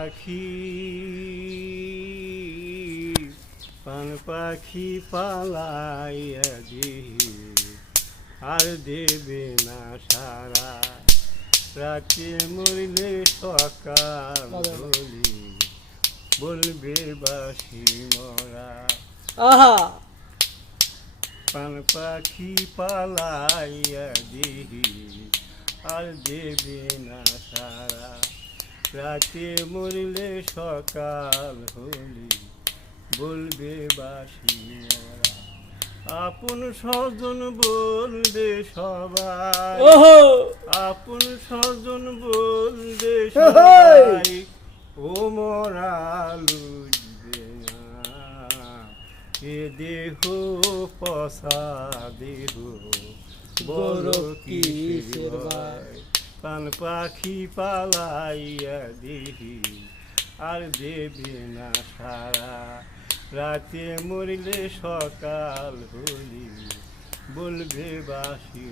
পাখি পান পাখি পালাইয়া দিহি আর দেবে না সারা রাতে মরলে সকাল হলি বলবে বাসি মরা। আহা পান পাখি পালাইয়া দিহি আর দেবে না সারা রাতে মরলে সকাল হলি বলবে বাসি মরা। আপন স্বজন বলবে সবাই, ওহো আপন স্বজন বলবে সবাই, ও মরা লুটবে না এ দেহ পশা দেহ বড় কিসের ভাই। পান পাখি পালাইয়া দিহি আর দেবে না সারা রাতে মরলে সকাল হলি বলবে বাসি